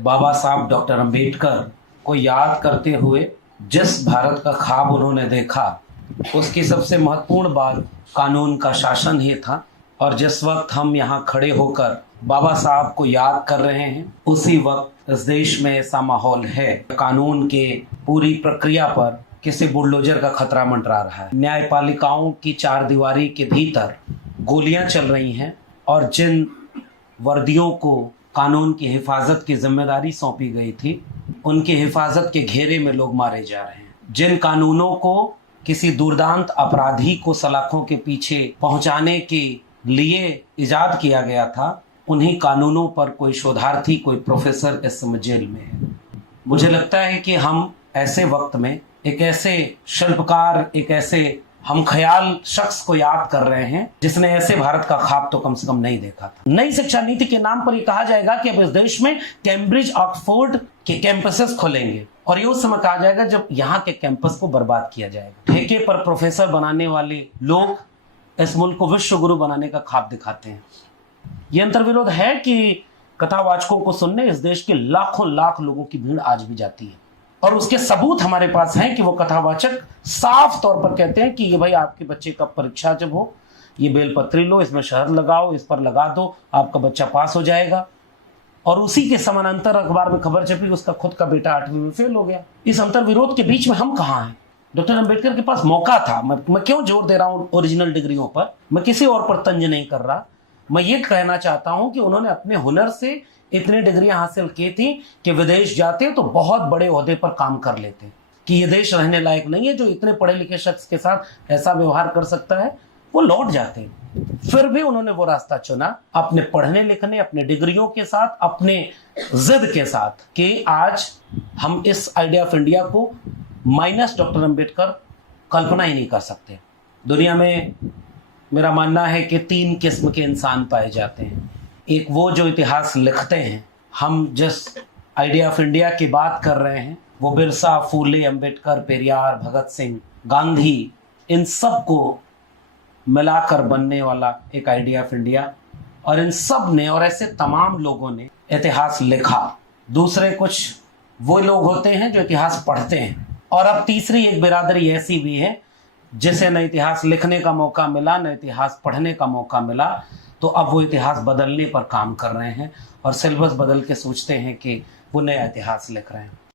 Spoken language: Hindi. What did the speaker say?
बाबा साहब डॉक्टर अंबेडकर को याद करते हुए जिस भारत का ख्वाब उन्होंने देखा, उसकी सबसे महत्वपूर्ण बात कानून का शासन ही था। और जिस वक्त हम यहाँ खड़े होकर बाबा साहब को याद कर रहे हैं, उसी वक्त इस देश में ऐसा माहौल है, कानून के पूरी प्रक्रिया पर किसी बुलडोजर का खतरा मंडरा रहा है। न्यायपालिकाओं की चार दीवारी के भीतर गोलियां चल रही हैं और जिन वर्दियों को कानून की हिफाजत की जिम्मेदारी सौंपी गई थी, उनकी हिफाजत के घेरे में लोग मारे जा रहे हैं। जिन कानूनों को किसी दुर्दांत अपराधी को सलाखों के पीछे पहुंचाने के लिए इजाद किया गया था, उन्हीं कानूनों पर कोई शोधार्थी, कोई प्रोफेसर इस समय जेल में है। मुझे लगता है कि हम ऐसे वक्त में एक ऐसे शिल्पकार, एक ऐसे हम ख्याल शख्स को याद कर रहे हैं जिसने ऐसे भारत का ख्वाब तो कम से कम नहीं देखा था। नई शिक्षा नीति के नाम पर ये कहा जाएगा कि अब इस देश में कैम्ब्रिज, ऑक्सफोर्ड के कैंपसेस खोलेंगे और ये उस समय कहा जाएगा जब यहाँ के कैंपस को बर्बाद किया जाएगा। ठेके पर प्रोफेसर बनाने वाले लोग इस मुल्क को विश्व गुरु बनाने का ख्वाब दिखाते हैं। ये अंतर्विरोध है कि कथावाचकों को सुनने इस देश के लाखों लाख लोगों की भीड़ आज भी जाती है और उसके सबूत हमारे पास हैं कि वो कथावाचक साफ तौर पर कहते हैं कि ये भाई आपके बच्चे का परीक्षा जब हो, ये बेलपत्री लो, इसमें शहर लगाओ, इस पर लगा दो, आपका बच्चा पास हो जाएगा। और उसी के समानांतर अखबार में खबर छपी, उसका खुद का बेटा 8वीं में फेल हो गया। इस अंतर विरोध के बीच में हम कहाँ हैं? डॉक्टर अंबेडकर के पास मौका था। मैं क्यों जोर दे रहा हूँ ओरिजिनल डिग्रियों पर? मैं किसी और पर तंज नहीं कर रहा। मैं ये कहना चाहता हूं कि उन्होंने अपने हुनर से इतनी डिग्रियां हासिल की थी कि विदेश जाते तो बहुत बड़े ओहदे पर काम कर लेते, कि ये देश रहने लायक नहीं है, जो इतने पढ़े लिखे शख्स के साथ ऐसा व्यवहार कर सकता है। वो लौट जाते, फिर भी उन्होंने वो रास्ता चुना अपने पढ़ने लिखने, अपने डिग्रियों के साथ, अपने जिद के साथ, कि आज हम इस आइडिया ऑफ इंडिया को माइनस डॉक्टर अंबेडकर कल्पना ही नहीं कर सकते। दुनिया में मेरा मानना है कि 3 किस्म के इंसान पाए जाते हैं। एक वो जो इतिहास लिखते हैं। हम जिस आइडिया ऑफ इंडिया की बात कर रहे हैं, वो बिरसा, फूले, अंबेडकर, पेरियार, भगत सिंह, गांधी, इन सब को मिलाकर बनने वाला एक आइडिया ऑफ इंडिया। और इन सब ने और ऐसे तमाम लोगों ने इतिहास लिखा। दूसरे कुछ वो लोग होते हैं जो इतिहास पढ़ते हैं। और अब तीसरी एक बिरादरी ऐसी भी है जिसे न इतिहास लिखने का मौका मिला, न इतिहास पढ़ने का मौका मिला, तो अब वो इतिहास बदलने पर काम कर रहे हैं और सिलेबस बदल के सोचते हैं कि वो नया इतिहास लिख रहे हैं।